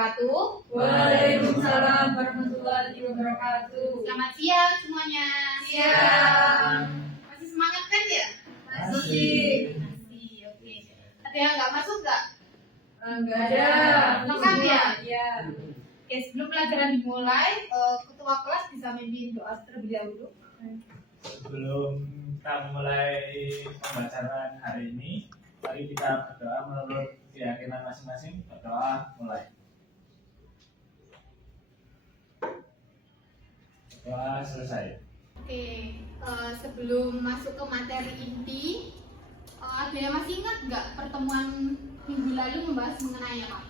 wabarakatuh. Waalaikumsalam warahmatullahi wabarakatuh. Selamat siang semuanya. Siang. Masih semangat kan ya? Masih. Oke. Ada yang nggak masuk nggak? Enggak ada. Lengkap ya? Iya. Oke, sebelum pelajaran dimulai, ketua kelas bisa memimpin doa terlebih dahulu. Sebelum kita mulai pembelajaran hari ini, mari kita berdoa menurut keyakinan masing-masing. Berdoa mulai. Berdoa selesai. Oke, sebelum masuk ke materi inti, ada yang masih ingat nggak pertemuan minggu lalu membahas mengenai apa?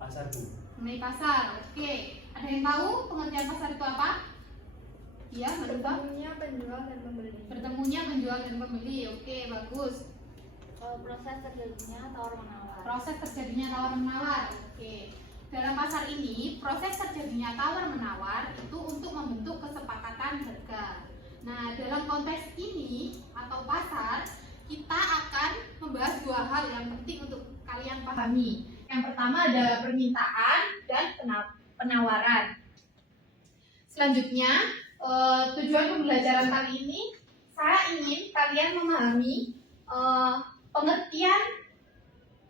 Pasar Bu. Mengenai pasar. Oke, ada yang tahu pengertian pasar itu apa? Iya, Mbak Duta? Bertemunya penjual dan pembeli. Bertemunya penjual dan pembeli. Oke, bagus. Proses terjadinya tawar menawar. Proses terjadinya tawar menawar. Oke. Dalam pasar ini, proses terjadinya tawar menawar itu untuk membentuk kesepakatan harga. Nah, dalam konteks ini atau pasar, kita akan membahas dua hal yang penting untuk kalian pahami. Yang pertama ada permintaan dan penawaran. Selanjutnya, tujuan pembelajaran kali ini, saya ingin kalian memahami pengertian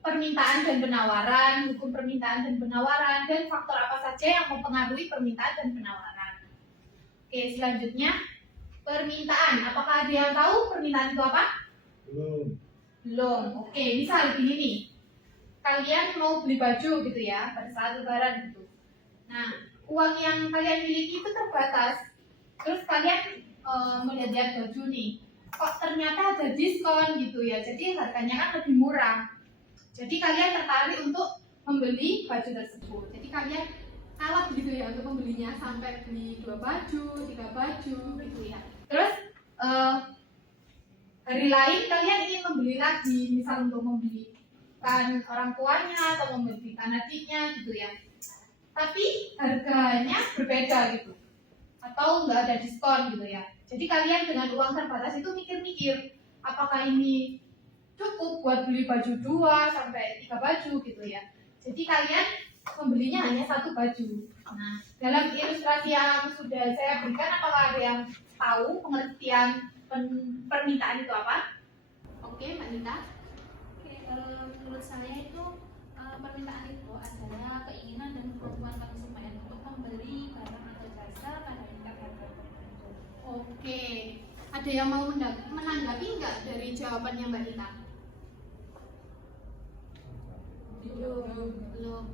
permintaan dan penawaran, hukum permintaan dan penawaran, dan faktor apa saja yang mempengaruhi permintaan dan penawaran. Oke, selanjutnya permintaan. Apakah ada yang tahu permintaan itu apa? Belum. Oke, misal begini nih. Kalian mau beli baju gitu ya, pada saat lebaran gitu. Nah, uang yang kalian miliki itu terbatas. Terus kalian melihat baju nih, kok ternyata ada diskon gitu ya, jadi harganya kan lebih murah. Jadi kalian tertarik untuk membeli baju tersebut. Jadi kalian kalah gitu ya untuk membelinya, sampai beli 2 baju, 3 baju gitu ya. Terus hari lain kalian ingin membeli lagi, misal untuk membelikan orang tuanya atau membelikan adiknya gitu ya. Tapi harganya berbeda gitu, atau nggak ada diskon gitu ya. Jadi kalian dengan uang terbatas itu mikir-mikir, apakah ini cukup buat beli baju 2 sampai 3 baju gitu ya. Jadi kalian membelinya hanya 1 baju. Nah, dalam ilustrasi yang sudah saya berikan, apakah ada yang tahu pengertian permintaan itu apa? Oke, Mbak Nita. Menurut saya itu permintaan itu adalah keinginan dan kemampuan konsumen untuk membeli barang atau jasa pada tingkat harga tertentu. Oke, ada yang mau menanggapi nggak dari jawabannya Mbak Nita? Belum.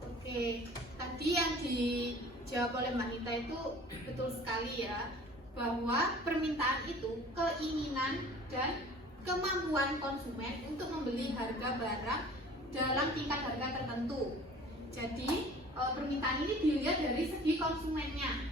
Oke, tadi yang dijawab oleh Mbak Nita itu betul sekali ya, bahwa permintaan itu keinginan dan kemampuan konsumen untuk membeli harga barang dalam tingkat harga tertentu. Jadi permintaan ini dilihat dari segi konsumennya.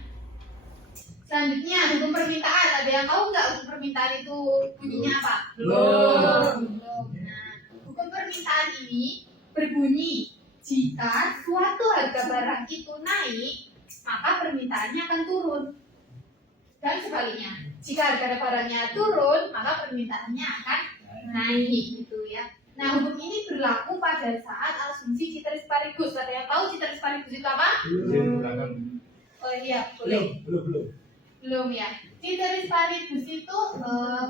Selanjutnya, hukum permintaan. Ada yang tahu nggak hukum permintaan itu bunyinya apa? Belum. Nah, hukum permintaan ini berbunyi, jika suatu harga barang itu naik, maka permintaannya akan turun. Dan sebaliknya, jika harga barangnya turun, maka permintaannya akan naik gitu ya. Nah, hukum ini berlaku pada saat asumsi ceteris paribus. Ada yang tahu ceteris paribus itu apa? Oh iya, boleh. Belum ya. Ceteris paribus itu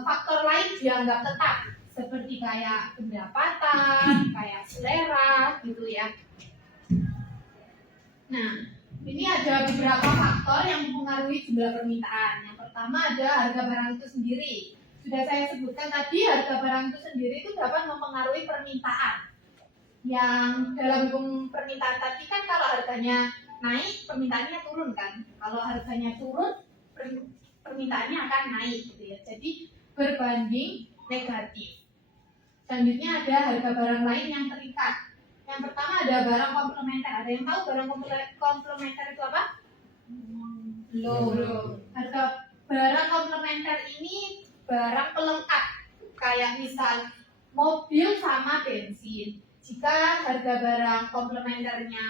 faktor lain dianggap tetap, seperti kayak pendapatan, kayak selera gitu ya. Nah, ini ada beberapa faktor yang mempengaruhi jumlah permintaan. Yang pertama ada harga barang itu sendiri. Sudah saya sebutkan tadi, harga barang itu sendiri itu dapat mempengaruhi permintaan. Yang dalam hukum permintaan tadi kan kalau harganya naik, permintaannya turun kan. Kalau harganya turun, permintaannya akan naik gitu ya. Jadi berbanding negatif. Selanjutnya ada harga barang lain yang terikat. Yang pertama ada barang komplementer. Ada yang tahu barang komplementer itu apa? Belum. Harga barang komplementer ini barang pelengkap, kayak misal mobil sama bensin. Jika harga barang komplementernya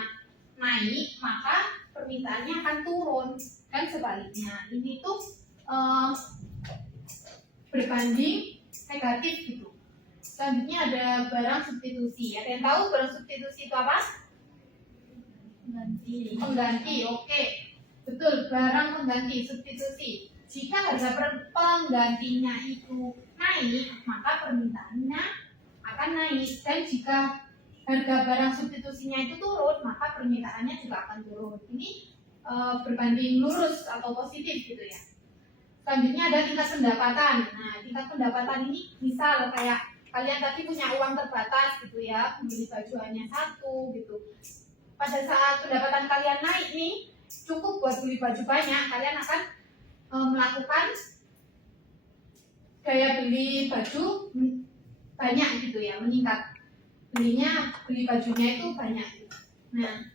naik, maka permintaannya akan turun. Dan sebaliknya, ini tuh berbanding negatif gitu. Selanjutnya ada barang substitusi. Ada yang tahu barang substitusi itu apa? Pengganti, oke. Betul, barang pengganti, substitusi. Jika harga penggantinya itu naik, maka permintaannya akan naik. Dan jika harga barang substitusinya itu turun, maka permintaannya juga akan turun. Ini berbanding lurus atau positif gitu ya. Selanjutnya ada tingkat pendapatan. Nah, tingkat pendapatan ini misal kayak kalian tadi punya uang terbatas gitu ya, beli baju hanya satu gitu. Pada saat pendapatan kalian naik nih, cukup buat beli baju banyak, kalian akan melakukan gaya beli baju banyak gitu ya, meningkat. Beli bajunya itu banyak. Nah,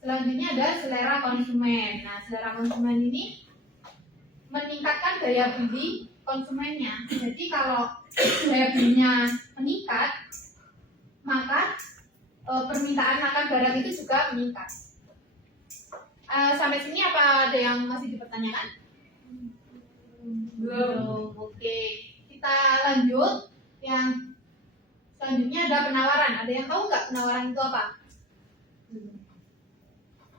selanjutnya ada selera konsumen. Nah, selera konsumen ini meningkatkan daya beli konsumennya. Jadi kalau daya belinya meningkat, maka permintaan akan barang itu juga meningkat. Sampai sini apa ada yang masih dipertanyakan? Belum. Oke, kita lanjut. Yang selanjutnya ada penawaran. Ada yang tahu nggak penawaran itu apa?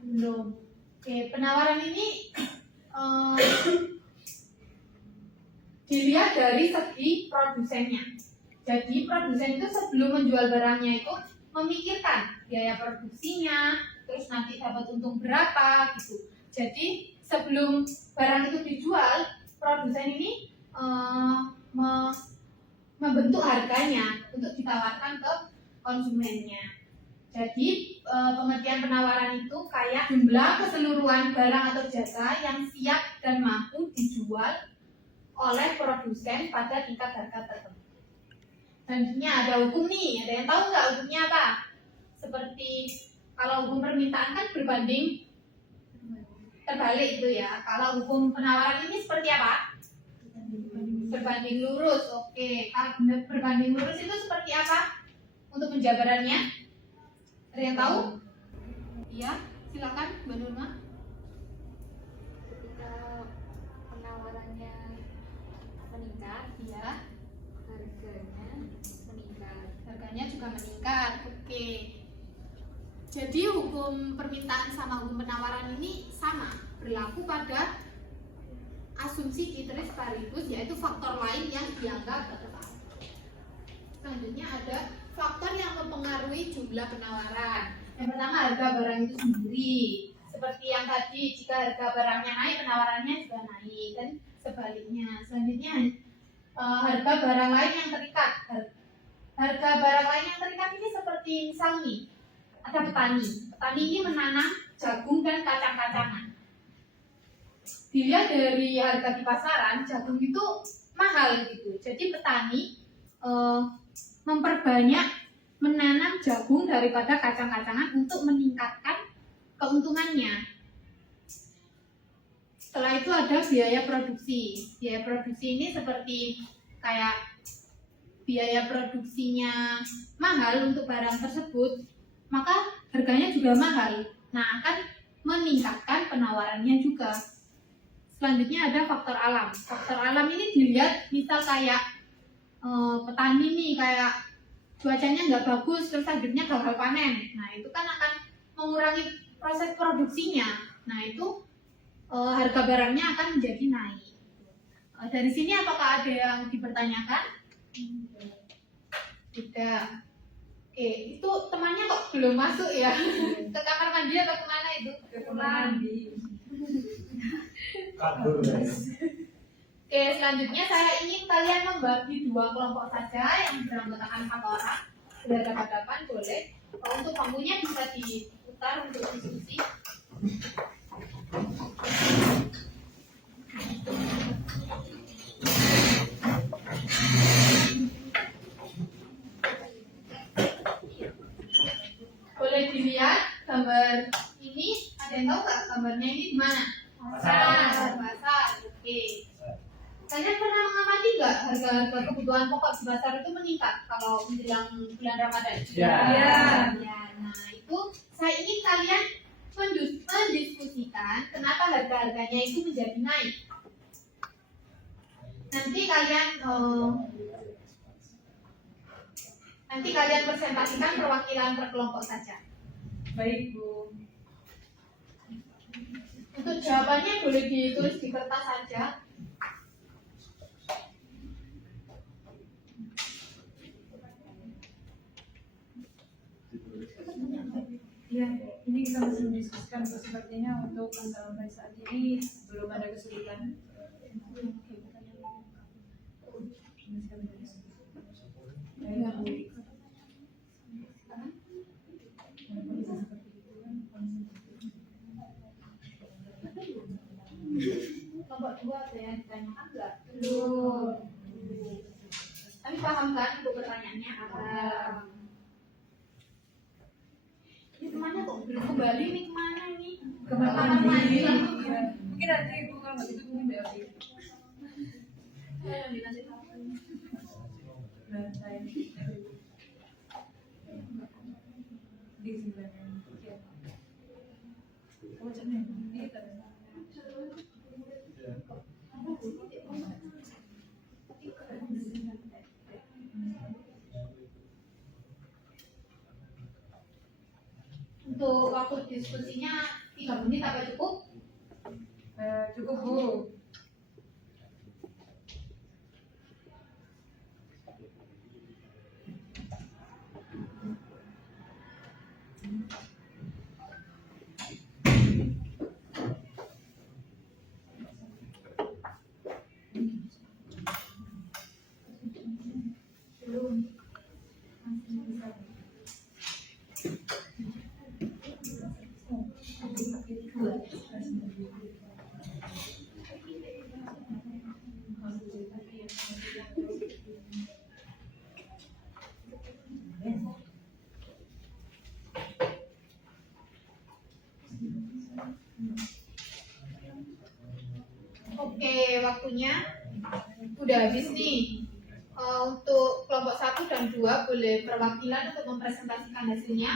Belum. Oke, penawaran ini dilihat dari segi produsennya. Jadi produsen itu sebelum menjual barangnya itu memikirkan biaya produksinya, terus nanti dapat untung berapa gitu. Jadi sebelum barang itu dijual, produsen ini membentuk harganya untuk ditawarkan ke konsumennya. Jadi pengertian penawaran itu kayak jumlah keseluruhan barang atau jasa yang siap dan mampu dijual oleh produsen pada tingkat harga tertentu. Selanjutnya ada hukum nih, ada yang tahu nggak hukumnya apa? Seperti kalau hukum permintaan kan berbanding terbalik itu ya. Kalau hukum penawaran ini seperti apa? Berbanding lurus. Oke, kalau berbanding lurus itu seperti apa? Untuk penjabarannya, ada yang tahu? Iya, silakan Mbak Nurma. Ketika penawarannya meningkat, Iya, harganya meningkat. harganya juga meningkat. Oke. Jadi hukum permintaan sama hukum penawaran ini sama, berlaku pada asumsi ceteris paribus, yaitu faktor lain yang dianggap tetap. Selanjutnya ada faktor yang mempengaruhi jumlah penawaran. Yang pertama harga barang itu sendiri. Seperti yang tadi, jika harga barangnya naik, penawarannya juga naik, dan sebaliknya. Selanjutnya harga barang lain yang terikat. Harga barang lain yang terikat ini seperti misal nih, ada petani. Petani ini menanam jagung dan kacang-kacangan. Dilihat dari harga di pasaran, jagung itu mahal gitu. Jadi petani memperbanyak menanam jagung daripada kacang-kacangan untuk meningkatkan keuntungannya. Setelah itu ada biaya produksi. Biaya produksi ini seperti kayak biaya produksinya mahal untuk barang tersebut, maka harganya juga mahal. Nah, akan meningkatkan penawarannya juga. Selanjutnya ada faktor alam. Faktor alam ini dilihat misal kayak petani nih, kayak cuacanya nggak bagus, terus akhirnya gagal panen. Nah, itu kan akan mengurangi proses produksinya. Nah, itu harga barangnya akan menjadi naik. Dari sini apakah ada yang dipertanyakan? Tidak. Oke, itu temannya kok belum masuk ya? Ke kamar mandi atau kemana itu? Ke kamar mandi. Kabur guys. Oke, selanjutnya saya ingin kalian membagi dua kelompok saja yang beranggotakan 4 orang. Sudah ada hadapan boleh. Untuk bangkunya bisa diputar untuk diskusi. Boleh dilihat gambar ini. Ada yang tahu nggak gambarnya ini di mana? Pasar. Oke. Kalian pernah mengamati nggak harga kebutuhan pokok di pasar itu meningkat kalau menjelang bulan Ramadan? Ya. Ya. Nah, itu saya ingin kalian mendiskusikan kenapa harga-harganya itu menjadi naik. Nanti kalian presentasikan perwakilan per kelompok saja. Baik, Bu. Untuk jawabannya boleh ditulis di kertas saja. Ya, ini kita masih mendiskusikan sepertinya untuk sampai saat ini belum ada kesulitan. Kelompok 2 ada yang ditanyakan nggak? Belum. Tapi paham kan untuk pertanyaannya apa? Ini kemana kok? Belum kembali nih kemana ini? Kemana Kemana lagi? lagi? Ya. Mungkin nanti ibu kalau nggak gitu mungkin dari lantai di sebelah ya. Oh, jangan. Ini kan. Untuk waktu diskusinya 3 menit apa cukup? Cukup Bu. Oke, waktunya udah habis nih. Untuk kelompok 1 dan 2 boleh perwakilan untuk mempresentasikan hasilnya.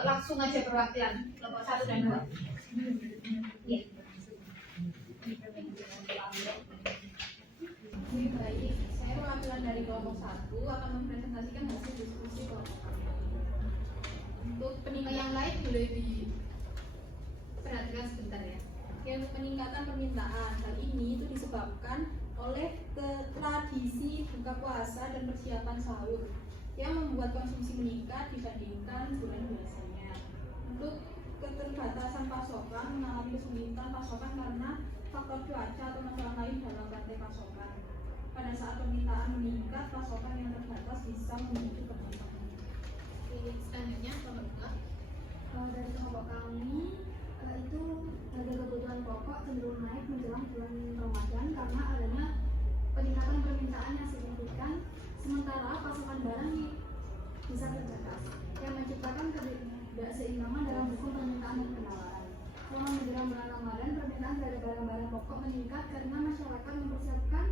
Langsung aja perwakilan kelompok 1 dan 2. Iya. Baik, saya perwakilan dari kelompok 1 akan mempresentasikan hasil diskusi kelompok kami. Untuk Yang lain boleh diperhatikan sebentar ya. Yang peningkatan permintaan hal ini itu disebabkan oleh tradisi buka puasa dan persiapan sahur yang membuat konsumsi meningkat dibandingkan bulan biasanya. Untuk keterbatasan pasokan mengalami kesulitan pasokan karena faktor cuaca atau masalah lain dalam rantai pasokan. Pada saat permintaan meningkat, pasokan yang terbatas bisa memicu kenaikan. Selanjutnya kelompok 2. Dari kelompok kami itu harga kebutuhan pokok cenderung naik menjelang bulan Ramadan karena adanya peningkatan permintaan yang signifikan, sementara pasokan barang bisa terbatas yang menciptakan ketidakseimbangan dalam hukum permintaan dan penawaran. Selama menjelang bulan Ramadan, permintaan dari barang-barang pokok meningkat karena masyarakat mempersiapkan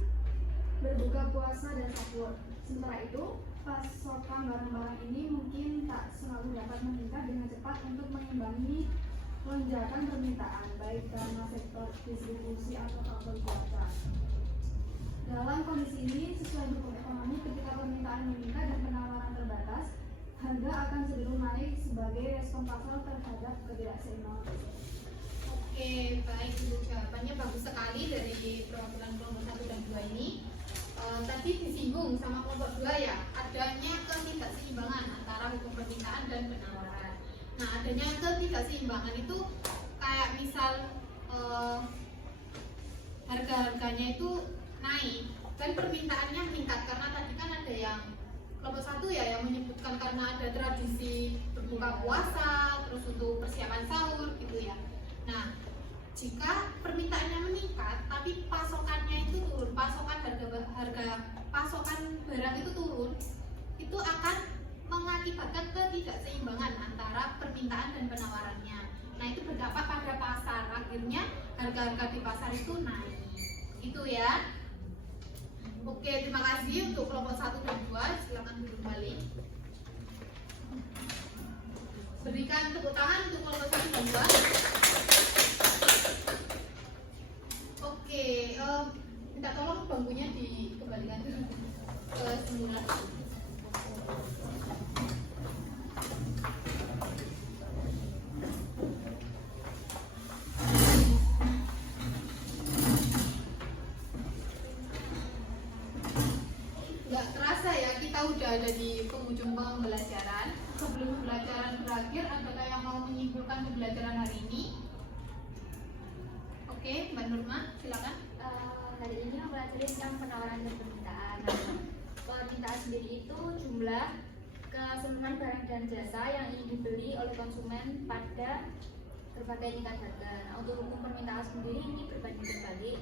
berbuka puasa dan sahur. Sementara itu, pasokan barang-barang ini mungkin tak selalu dapat meningkat dengan cepat untuk mengimbangi lonjakan permintaan, baik karena sektor distribusi atau faktor cuaca. Dalam kondisi ini, sesuai hukum ekonomi, ketika permintaan meningkat dan penawaran terbatas, harga akan cenderung naik sebagai respon pasar terhadap ketidakseimbangan. Oke, baik Bu. Jawabannya bagus sekali dari perwakilan kelompok 1 dan 2 ini. Tadi disinggung sama kelompok 2 ya, adanya ketidakseimbangan antara hukum permintaan dan penawaran. Nah, adanya ketidakseimbangan itu kayak misal harga-harganya itu naik dan permintaannya meningkat karena tadi kan ada yang kelompok 1 ya yang menyebutkan karena ada tradisi berbuka puasa, terus untuk persiapan sahur gitu ya. Nah, jika permintaannya meningkat tapi pasokannya itu turun, harga pasokan barang itu turun, itu akan mengakibatkan ketidakseimbangan antara permintaan dan penawarannya. Nah, itu berdampak pada pasar, akhirnya harga-harga di pasar itu naik. Itu ya. Oke, terima kasih untuk kelompok 1 dan 2. Silakan duduk kembali. Berikan tepuk tangan untuk kelompok 1 dan 2. Oke, minta tolong bangkunya dikembalikan ke semula. sudah ada di penghujung pembelajaran. Sebelum pembelajaran berakhir, adakah yang mau menyimpulkan pembelajaran hari ini? Oke, Mbak Nurma, silakan. Hari ini mempelajari tentang penawaran dan permintaan. Permintaan sendiri itu jumlah keseluruhan barang dan jasa yang ingin dibeli oleh konsumen pada berbagai tingkat harga. Nah, untuk hukum permintaan sendiri ini berbanding terbalik,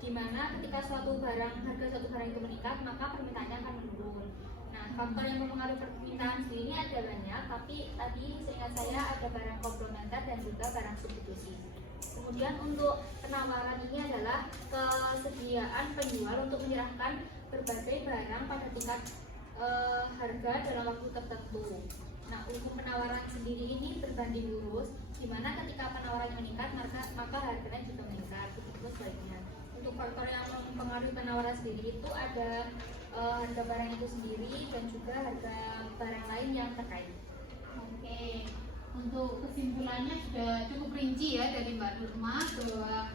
di mana ketika harga suatu barang itu meningkat, maka permintaannya akan menurun. Nah, faktor yang mempengaruhi permintaan sendiri ada banyak, tapi tadi seingat saya ada barang komplementer dan juga barang substitusi. Kemudian untuk penawaran ini adalah kesediaan penjual untuk menyerahkan berbagai barang pada tingkat harga dalam waktu tertentu. Nah, hukum penawaran sendiri ini berbanding lurus, di mana ketika penawaran meningkat maka harganya juga meningkat, begitu sebaliknya. Untuk faktor yang mempengaruhi penawaran sendiri itu ada harga barang itu sendiri dan juga harga barang lain yang terkait. Oke, untuk kesimpulannya sudah cukup rinci ya dari Mbak Nurma bahwa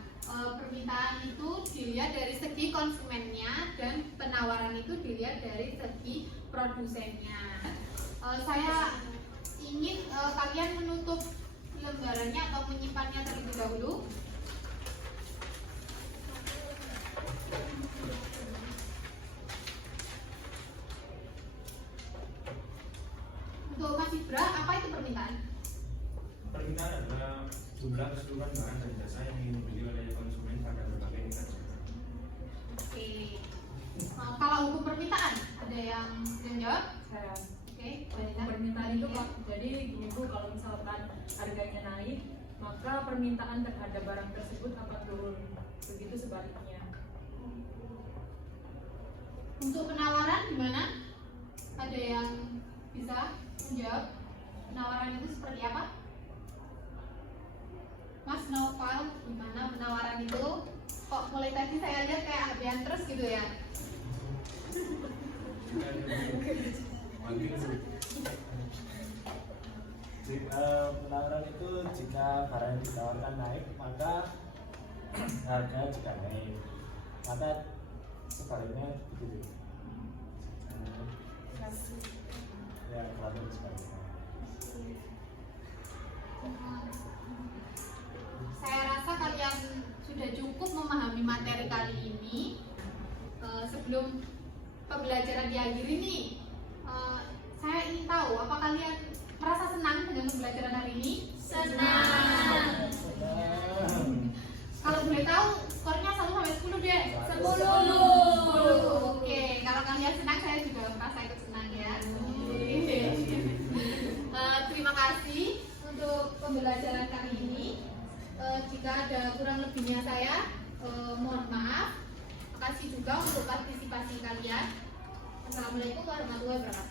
permintaan itu dilihat dari segi konsumennya dan penawaran itu dilihat dari segi produsennya. Saya ingin kalian menutup lembarannya atau menyimpannya terlebih dahulu. Untuk Mas Ibra, apa itu permintaan? Permintaan adalah jumlah keseluruhan barang dan jasa yang ingin dibeli oleh konsumen pada berbagai tingkat harga. Oke. Kalau hukum permintaan, ada yang jawab? Saya Oke, permintaan itu Pak, jadi gini Bu, kalau misalkan harganya naik, maka permintaan terhadap barang tersebut akan turun. Begitu sebaliknya. Untuk penawaran gimana? Ada yang bisa menjawab? Penawaran itu seperti apa? Mas Noval, gimana penawaran itu? Kok mulai tadi saya lihat kayak habian terus gitu ya? Penawaran itu jika barang yang ditawarkan naik, maka harga juga naik. Maka sebaliknya begitu. Ya, kalau sebaliknya. Saya rasa kalian sudah cukup memahami materi kali ini. Sebelum pembelajaran diakhiri nih, saya ingin tahu apa kalian merasa senang dengan pembelajaran hari ini? Senang. Kalau boleh tahu skornya 1 sampai 10 deh. 10. Oke, kalau kalian senang saya juga merasa ikut senang ya. Terima kasih untuk pembelajaran kali ini. Jika ada kurang lebihnya saya mohon maaf. Terima kasih juga untuk partisipasi kalian. Assalamualaikum warahmatullahi wabarakatuh.